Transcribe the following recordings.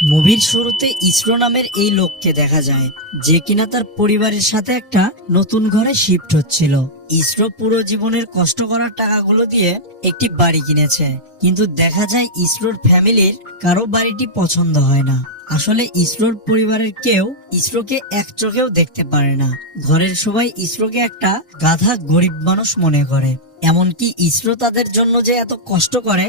মুভির শুরুতে ইসরো নামের এই লোককে দেখা যায়, যে কিনা তার পরিবারের সাথে একটা নতুন ঘরে শিফট হচ্ছিল। ইসরো পুরো জীবনের কষ্ট করা টাকাগুলো দিয়ে একটি বাড়ি কিনেছে, কিন্তু দেখা যায় ইসরোর ফ্যামিলির কারো বাড়িটি পছন্দ হয় না। আসলে ইসরোর পরিবারের কেউ ইসরোকে এক চোখেও দেখতে পারে না। ঘরের সবাই ইসরোকে একটা গাধা গরিব মানুষ মনে করে। এমনকি ইসরো তাদের জন্য যে এত কষ্ট করে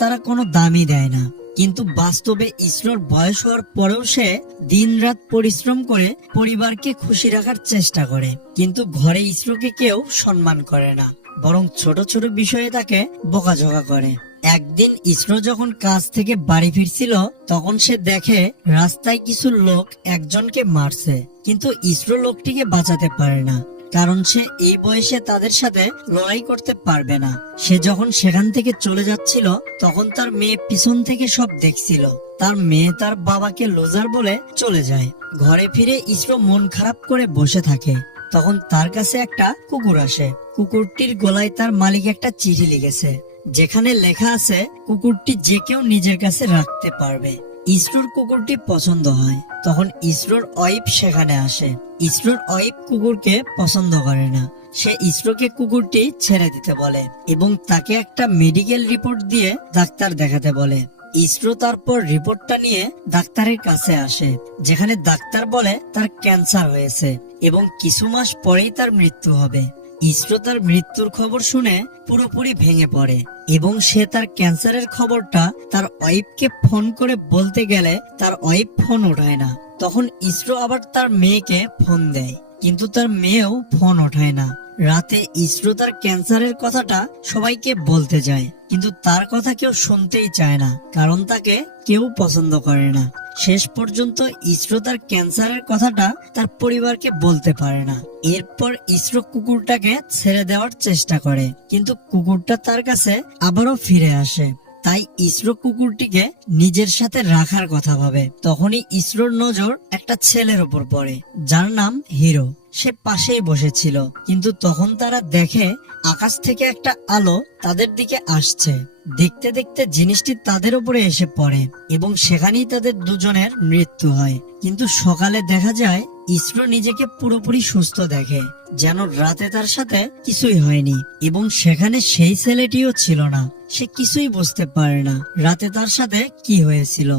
তারা কোনো দামই দেয় না। কিন্তু বাস্তবে ইসরোর বয়স হওয়ার পরেও সে দিনরাত পরিশ্রম করে পরিবারকে খুশি রাখার চেষ্টা করে, কিন্তু ঘরে ইসরোকে কেউ সম্মান করে না, বরং ছোট ছোট বিষয়ে তাকে বকাঝকা করে। একদিন ইসরো যখন কাজ থেকে বাড়ি ফিরছিল, তখন সে দেখে রাস্তায় কিছু লোক একজনকে মারছে, কিন্তু ইসরো লোকটিকে বাঁচাতে পারে না, কারণ সে এই বয়সে তাদের সাথে লড়াই করতে পারবে না। সে যখন সেখান থেকে চলে যাচ্ছিল, তখন তার মেয়ে পিছন থেকে সব দেখছিল। তার মেয়ে তার বাবাকে লুজার বলে চলে যায়। ঘরে ফিরে ইসরো মন খারাপ করে বসে থাকে। তখন তার কাছে একটা কুকুর আসে। কুকুরটির গলায় তার মালিক একটা চিঠি লিখেছে, যেখানে লেখা আছে কুকুরটি যে কেউ নিজের কাছে রাখতে পারবে। ইসরোর কুকুরটি পছন্দ হয়। তখন ইসরোর ওয়াইফ সেখানে আসে। ইসরোর ওয়াইফ কুকুরকে পছন্দ করে না। সে ইসরোকে কুকুরটি ছেড়ে দিতে বলে এবং তাকে একটা মেডিকেল রিপোর্ট দিয়ে ডাক্তার দেখাতে বলে। ইসরো তারপর রিপোর্টটা নিয়ে ডাক্তারের কাছে আসে, যেখানে ডাক্তার বলে তার ক্যান্সার হয়েছে এবং কিছু মাস পরেই তার মৃত্যু হবে। ইসরো তার মৃত্যুর খবর শুনে পুরোপুরি ভেঙে পড়ে এবং সে তার ক্যান্সারের খবরটা তার ওয়াইফকে ফোন করে বলতে গেলে তার ওয়াইফ ফোন ওঠায় না। তখন ইসরো আবার তার মেয়েকে ফোন দেয়, কিন্তু তার মেয়েও ফোন ওঠায় না। রাতে ইসরো তার ক্যান্সারের কথাটা সবাইকে বলতে যায়, কিন্তু তার কথা কেউ শুনতেই চায় না, কারণ তাকে কেউ পছন্দ করে না। শেষ পর্যন্ত ইসরো তার ক্যান্সারের কথাটা তার পরিবারকে বলতে পারে না। এরপর ইসরো কুকুরটাকে ছেড়ে দেওয়ার চেষ্টা করে, কিন্তু কুকুরটা তার কাছে আবারও ফিরে আসে। তাই ইসরো কুকুরটিকে নিজের সাথে রাখার কথা ভাবে। তখনই ইসরোর নজর একটা ছেলের উপর পড়ে, যার নাম হিরো। সে পাশেই বসেছিল, কিন্তু তখন তারা দেখে আকাশ থেকে একটা আলো তাদের দিকে আসছে। দেখতে দেখতে জিনিসটি তাদের উপরে এসে পড়ে এবং সেখানেই তাদের দুজনের মৃত্যু হয়। কিন্তু সকালে দেখা যায় ইসরো নিজেকে পুরোপুরি সুস্থ দেখে, যেন রাতে তার সাথে কিছুই হয়নি এবং সেখানে সেই ছেলেটিও ছিল না। সে কিছুই বুঝতে পারে না রাতে তার সাথে কি হয়েছিল।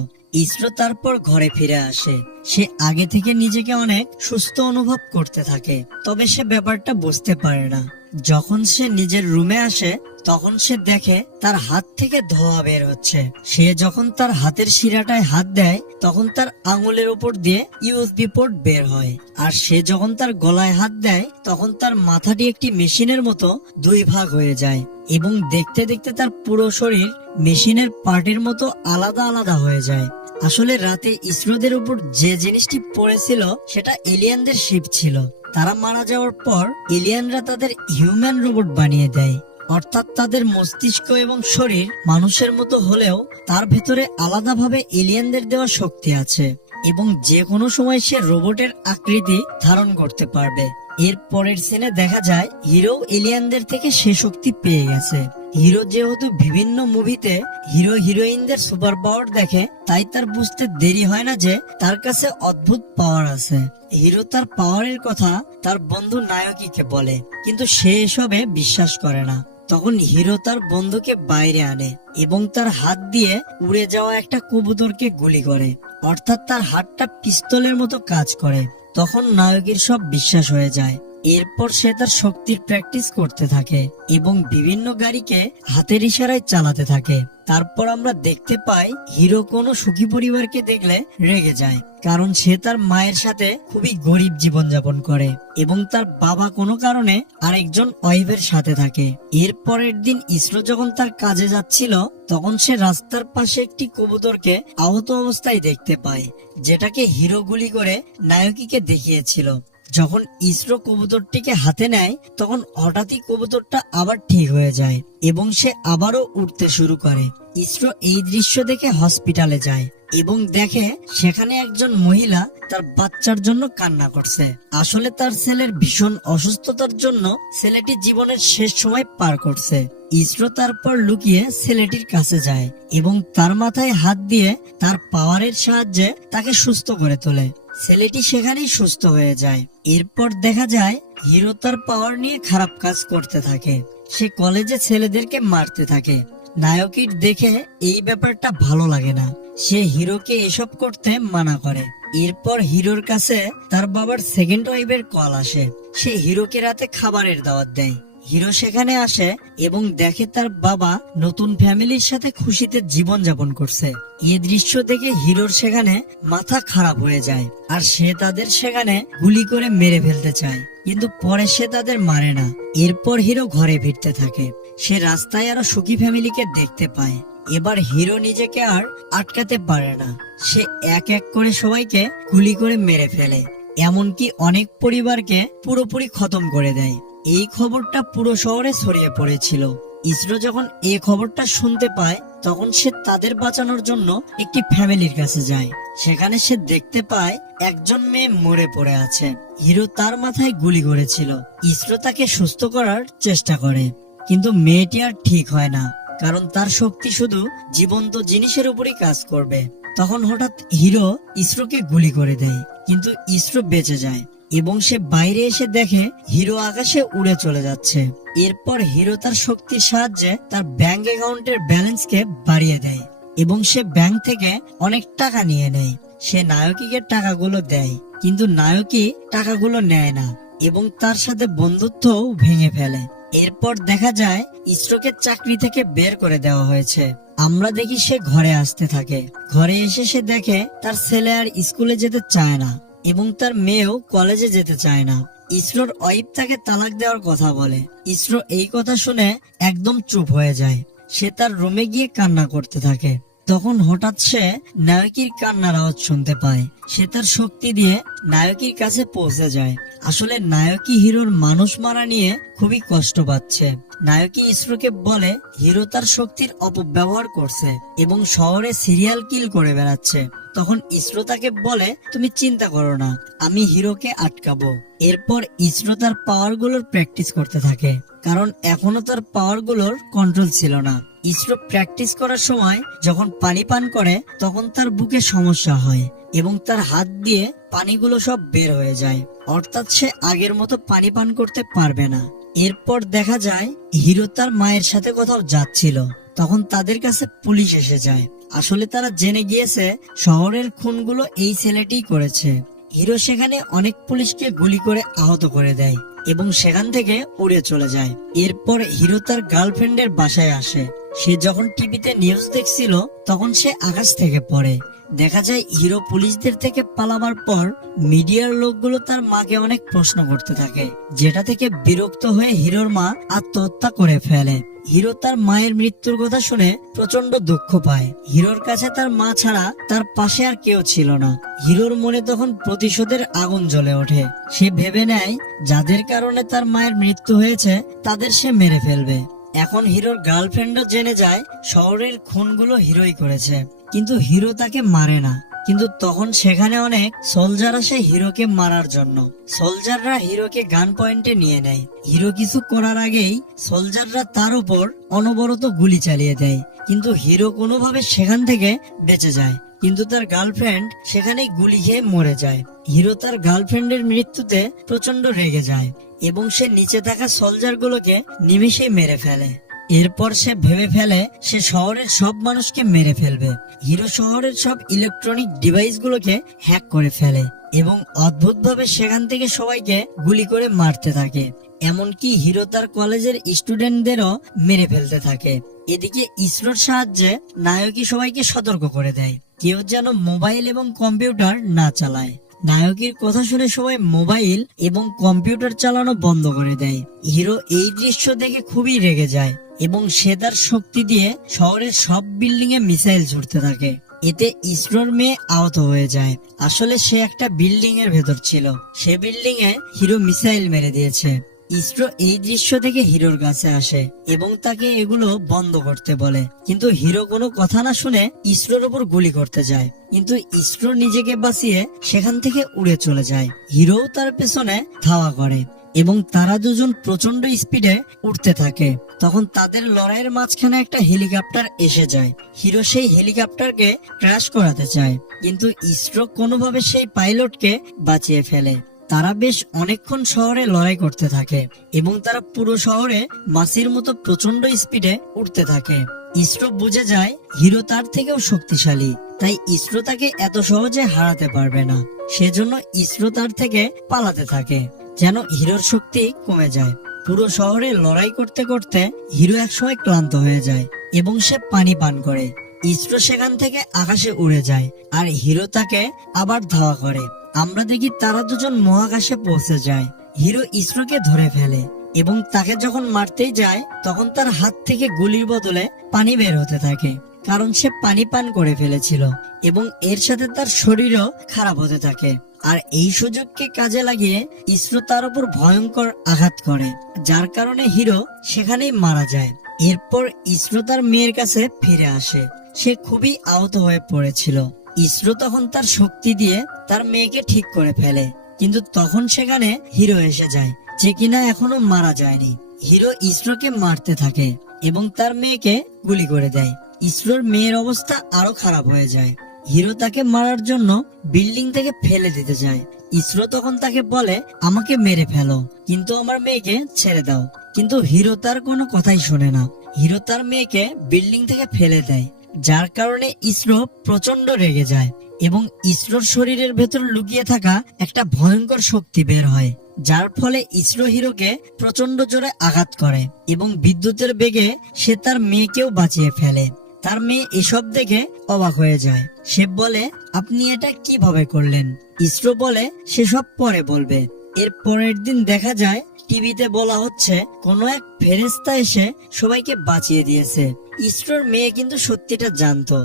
ইসরো তারপর ঘরে ফিরে আসে। সে আগে থেকে নিজেকে অনেক সুস্থ অনুভব করতে থাকে, তবে সে ব্যাপারটা বুঝতে পারে না। যখন সে নিজের রুমে আসে, তখন সে দেখে তার হাত থেকে ধোঁয়া বের হচ্ছে। সে যখন তার হাতের শিরাটায় হাত দেয়, তখন তার আঙুলের উপর দিয়ে ইউএসবি পোর্ট বের হয়। আর সে যখন তার গলায় হাত দেয়, তখন তার মাথাটি একটি মেশিনের মতো দুই ভাগ হয়ে যায় এবং দেখতে দেখতে তার পুরো শরীর মেশিনের পার্টের মতো আলাদা আলাদা হয়ে যায়। আসলে রাতে ইসরোদের উপর যে জিনিসটি পড়েছিল সেটা এলিয়েনদের শিপ ছিল। তারা মারা যাওয়ার পর এলিয়েনরা তাদের হিউম্যান রোবট বানিয়ে দেয়, অর্থাৎ তাদের মস্তিষ্ক এবং শরীর মানুষের মতো হলেও তার ভেতরে আলাদাভাবে এলিয়েনদের দেওয়া শক্তি আছে এবং যে কোনো সময় সে রোবটের আকৃতি ধারণ করতে পারবে। এর পরের সিনে দেখা যায় হিরো এলিয়েনদের থেকে সে শক্তি পেয়ে গেছে। হিরো যেহেতু বিভিন্ন মুভিতে হিরো হিরোইনদের সুপার পাওয়ার দেখে, তাই তার বুঝতে দেরি হয় না যে তার কাছে অদ্ভুত পাওয়ার আছে। হিরো তার পাওয়ারের কথা তার বন্ধু নায়কীকে বলে, কিন্তু সে এসবে বিশ্বাস করে না। তখন হিরো তার বন্ধুকে বাইরে আনে এবং তার হাত দিয়ে উড়ে যাওয়া একটা কবুতরকে গুলি করে, অর্থাৎ তার হাতটা পিস্তলের মতো কাজ করে। তখন নায়কের সব বিশ্বাস হয়ে যায়। এরপর সে তার শক্তির প্র্যাকটিস করতে থাকে এবং বিভিন্ন গাড়িকে হাতের ইশারায় চালাতে থাকে। তারপর আমরা দেখতে পাই হিরো কোনো সুখী পরিবারকে দেখলে রেগে যায়, কারণ সে তার মায়ের সাথে খুবই গরিব জীবনযাপন করে এবং তার বাবা কোনো কারণে আরেকজন ওয়াইফের সাথে থাকে। এর পরের দিন ইসরো যখন তার কাজে যাচ্ছিল, তখন সে রাস্তার পাশে একটি কবুতরকে আহত অবস্থায় দেখতে পায়, যেটাকে হিরো গুলি করে নায়কীকে দেখিয়েছিল। যখন ইসরো কবুতরটিকে হাতে নেয়, তখন হঠাৎই কবুতরটা আবার ঠিক হয়ে যায় এবং সে আবারও উঠতে শুরু করে। ইসরো এই দৃশ্য দেখে হসপিটালে যায়। এবং দেখে সেখানে একজন মহিলা তার বাচ্চার জন্য কান্না করছে। আসলে তার ছেলের ভীষণ অসুস্থতার জন্য ছেলেটি জীবনের শেষ সময় পার করছে। ইসরো তারপর লুকিয়ে ছেলেটির কাছে যায় এবং তার মাথায় হাত দিয়ে তার পাওয়ারের সাহায্যে তাকে সুস্থ করে তোলে। ছেলেটি সেখানেই সুস্থ হয়ে যায়। এরপর দেখা যায় হিরো তার পাওয়ার নিয়ে খারাপ কাজ করতে থাকে। সে কলেজে ছেলেদেরকে মারতে থাকে। নায়কের দেখে এই ব্যাপারটা ভালো লাগে না। সে হিরোকে এসব করতে মানা করে। এরপর হিরোর কাছে তার বাবার সেকেন্ড ওয়াইফের কল আসে। সে হিরোকে রাতে খাবারের দাওয়াত দেয়। হিরো সেখানে আসে এবং দেখে তার বাবা নতুন ফ্যামিলির সাথে খুশিতে জীবন যাপন করছে। এই দৃশ্য দেখে হিরোর সেখানে মাথা খারাপ হয়ে যায় আর সে তাদের সেখানে গুলি করে মেরে ফেলতে চায়, কিন্তু পরে সে তাদের মারে না। এরপর হিরো ঘরে ফিরতে থাকে। সে রাস্তায় আরো সুখী ফ্যামিলিকে দেখতে পায়। এবার হিরো নিজেকে আর আটকাতে পারে না। সে এক এক করে সবাইকে গুলি করে মেরে ফেলে, এমনকি অনেক পরিবারকে পুরোপুরি খতম করে দেয়। এই খবরটা পুরো শহরে ছড়িয়ে পড়েছিল। ইসরো যখন এই খবরটা শুনতে পায় তখন সে তাদের বাঁচানোর জন্য একটি ফ্যামিলির কাছে যায়। সেখানে সে দেখতে পায় একজন মেয়ে মরে পড়ে আছে। হিরো তার মাথায় গুলি করেছিল। ইসরো তাকে সুস্থ করার চেষ্টা করে, কিন্তু মেয়েটি আর ঠিক হয় না, কারণ তার শক্তি শুধু জীবন্ত জিনিসের উপরই কাজ করবে। তখন হঠাৎ হিরো ইসরোকে গুলি করে দেয়, কিন্তু ইসরো বেঁচে যায় এবং সে বাইরে এসে দেখে হিরো আকাশে উড়ে চলে যাচ্ছে। এরপর হিরো তার শক্তির সাহায্যে তার ব্যাংক অ্যাকাউন্টের ব্যালেন্সকে বাড়িয়ে দেয় এবং সে ব্যাংক থেকে অনেক টাকা নিয়ে নেয়। সে নায়কীকে টাকাগুলো দেয়, কিন্তু নায়কী টাকাগুলো নেয় না এবং তার সাথে বন্ধুত্বও ভেঙে ফেলে। এরপর দেখা যায় ইসরোকে চাকরি থেকে বের করে দেওয়া হয়েছে। আমরা দেখি সে ঘরে আসতে থাকে। ঘরে এসে সে দেখে তার ছেলে আর স্কুলে যেতে চায় না এবং তার মেয়েও কলেজে যেতে চায় না। ইসরোর ওয়াইফ তাকে তালাক দেওয়ার কথা বলে। ইসরো এই কথা শুনে একদম চুপ হয়ে যায়। সে তার রুমে গিয়ে কান্না করতে থাকে। তখন হঠাৎ সে নায়কীর কান্নার আওয়াজ শুনতে পায়। সে তার শক্তি দিয়ে নায়কীর কাছে পৌঁছে যায়। আসলে নায়কী হিরোর মানুষ মারা নিয়ে খুবই কষ্ট পাচ্ছে। নায়কী ইসরোকে বলে হিরো তার শক্তির অপব্যবহার করছে এবং শহরে সিরিয়াল কিল করে বেড়াচ্ছে। তখন ইসরো তাকে বলে, তুমি চিন্তা করো না, আমি হিরোকে আটকাবো। এরপর ইসরো তার পাওয়ার গুলোর প্র্যাকটিস করতে থাকে, কারণ এখনো তার পাওয়ার গুলোর কন্ট্রোল ছিল না। ইসরো প্র্যাকটিস করার সময় যখন পানি পান করে তখন তার বুকে সমস্যা হয় এবং তার হাত দিয়ে পানিগুলো সব বের হয়ে যায়, অর্থাৎ সে আগের মতো পানি পান করতে পারবে না। এরপর দেখা যায় হিরো তার মায়ের সাথে কোথাও যাচ্ছিল, তখন তাদের কাছে পুলিশ এসে যায়। আসলে তারা জেনে গিয়েছে শহরের খুনগুলো এই ছেলেটিই করেছে। হিরো সেখানে অনেক পুলিশকে গুলি করে আহত করে দেয় এবং সেখান থেকে উড়ে চলে যায়। এরপর হিরো তার গার্লফ্রেন্ডের বাসায় আসে। সে যখন টিভিতে নিউজ দেখছিল তখন সে আকাশ থেকে পড়ে। দেখা যায় হিরো পুলিশদের থেকে পালাবার পর মিডিয়ার লোকগুলো তার মাকে অনেক প্রশ্ন করতে থাকে, যেটা থেকে বিরক্ত হয়ে হিরোর মা আত্মহত্যা করে ফেলে। হিরো তার মায়ের মৃত্যুর কথা শুনে প্রচন্ড দুঃখ পায়। হিরোর কাছে তার মা ছাড়া তার পাশে আর কেউ ছিল না। হিরোর মনে তখন প্রতিশোধের আগুন জ্বলে ওঠে। সে ভেবে নেয় যাদের কারণে তার মায়ের মৃত্যু হয়েছে তাদের সে মেরে ফেলবে। এখন হিরোর গার্লফ্রেন্ডও জেনে যায় শহরের খুনগুলো হিরোই করেছে, কিন্তু হিরো তাকে মারে না। কিন্তু তখন সেখানে অনেক সোলজার আসে হিরোকে মারার জন্য। সোলজাররা হিরোকে গান পয়েন্টে নিয়ে নেয়। হিরো কিছু করার আগেই সোলজাররা তার উপর অনবরত গুলি চালিয়ে দেয়, কিন্তু হিরো কোনোভাবে সেখান থেকে বেঁচে যায়। কিন্তু তার গার্লফ্রেন্ড সেখানেই গুলি খেয়ে মরে যায়। হিরো তার গার্লফ্রেন্ডের মৃত্যুতে প্রচন্ড রেগে যায় এবং সে নিচে থাকা সোলজার গুলোকে নিমিষেই মেরে ফেলে। এরপর সে ভেবে ফেলে সে শহরের সব মানুষকে মেরে ফেলবে। হিরো শহরের সব ইলেকট্রনিক ডিভাইস গুলোকে হ্যাক করে ফেলে এবং অদ্ভুতভাবে সেখান থেকে সবাইকে গুলি করে মারতে থাকে। এমনকি হিরো তার কলেজের স্টুডেন্টদেরও মেরে ফেলতে থাকে। এদিকে ইসরোর সাহায্যে নায়কী সবাইকে সতর্ক করে দেয় কেউ যেন মোবাইল এবং কম্পিউটার না চালায়। নায়কের কথা শুনে সবাই মোবাইল এবং কম্পিউটার চালানো বন্ধ করে দেয়। হিরো এই দৃশ্য দেখে খুবই রেগে যায় এবং সে তার শক্তি দিয়ে শহরের সব বিল্ডিং এ মিসাইল ছুড়তে থাকে। এতে ইসরোর মেয়ে আহত হয়ে যায়। আসলে সে একটা বিল্ডিং এর ভেতর ছিল, সে বিল্ডিং এ হিরো মিসাইল মেরে দিয়েছে। ইসরো এই দৃশ্য থেকে হিরোর কাছে আসে এবং তাকে এগুলো বন্ধ করতে বলে, কিন্তু হিরো কোনো কথা না শুনে ইসরোর উপর গুলি করতে যায়, কিন্তু ইসরো নিজেকে বাঁচিয়ে সেখান থেকে উড়ে চলে যায়। হিরোও তার পেছনে ধাওয়া করে এবং তারা দুজন প্রচন্ড স্পিডে উঠতে থাকে। তখন তাদের লড়াইয়ের মাঝখানে একটা হেলিকপ্টার এসে যায়। হিরো সেই হেলিকপ্টারকে ক্র্যাশ করাতে চায়, কিন্তু ইসরো কোনোভাবে সেই পাইলটকে বাঁচিয়ে ফেলে। তারা বেশ অনেকক্ষণ শহরে লড়াই করতে থাকে এবং তারা পুরো শহরে মাছির মতো প্রচন্ড স্পিডে উঠতে থাকে। ইসরো বুঝে যায় হিরো তার থেকেও শক্তিশালী, তাই ইসরো তাকে এত সহজে হারাতে পারবে না। সেজন্য ইসরো তার থেকে পালাতে থাকে যেন হিরোর শক্তি কমে যায়। পুরো শহরে লড়াই করতে করতে হিরো একসময় ক্লান্ত হয়ে যায় এবং সে পানি পান করে। ইসরো সেখান থেকে আকাশে উড়ে যায় আর হিরো তাকে আবার ধাওয়া করে। আমরা দেখি তারা দুজন মহাকাশে পৌঁছে যায়। হিরো ইসরোকে ধরে ফেলে এবং তাকে যখন মারতেই যায় তখন তার হাত থেকে গুলির বদলে পানি বের হতে থাকে, কারণ সে পানি পান করে ফেলেছিল এবং এর সাথে তার শরীরও খারাপ হতে থাকে। আর এই সুযোগকে কাজে লাগিয়ে ইসরো তার উপর ভয়ঙ্কর আঘাত করে, যার কারণে হিরো সেখানেই মারা যায়। এরপর ইসরো তার মেয়ের কাছে ফিরে আসে। সে খুবই আহত হয়ে পড়েছিল। ইসরো তখন তার শক্তি দিয়ে তার মেয়েকে ঠিক করে ফেলে, কিন্তু তখন সেখানে হিরো এসে যায়, যে কিনা এখনো মারা যায়নি। হিরো ইসরোকে মারতে থাকে এবং তার মেয়েকে গুলি করে দেয়। ইসরোর মেয়ের অবস্থা আরো খারাপ হয়ে যায়। হিরো তাকে মারার জন্য বিল্ডিং থেকে ফেলে দিতে যায়। ইসরো তখন তাকে বলে, আমাকে মেরে ফেলো, কিন্তু আমার মেয়েকে ছেড়ে দাও। কিন্তু হিরো তার কোনো কথাই শোনে না। হিরো তার মেয়েকে বিল্ডিং থেকে ফেলে দেয়, যার কারণে ইসরো প্রচন্ড রেগে যায় এবং ইসরোর শরীরের ভেতর লুকিয়ে থাকা একটা ভয়ঙ্কর শক্তি বের হয়, যার ফলে ইসরো হিরোকে প্রচন্ড জোরে আঘাত করে এবং বিদ্যুতের বেগে সে তার মেয়েকেও বাঁচিয়ে ফেলে। তার মেয়ে এসব দেখে অবাক হয়ে যায়। সে বলে, আপনি এটা কিভাবে করলেন? ইসরো বলে, সেসব পরে বলবে। এর পরের দিন দেখা যায় টিভিতে বলা হচ্ছে কোনো এক ফেরেশতা এসে সবাইকে বাঁচিয়ে দিয়েছে। ইসরোর মেয়ে কিন্তু সত্যিটা জানতো।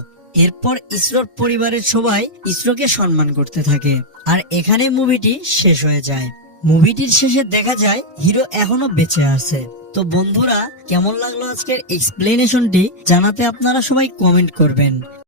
এরপর ইসরোর পরিবারের সবাই ইসরোকে সম্মান করতে থাকে আর এখানে মুভিটি শেষ হয়ে যায়। মুভিটির শেষে দেখা যায় হিরো এখনো বেঁচে আছে। তো বন্ধুরা, কেমন লাগলো আজকের এক্সপ্লেনেশনটি জানাতে আপনারা সবাই কমেন্ট করবেন।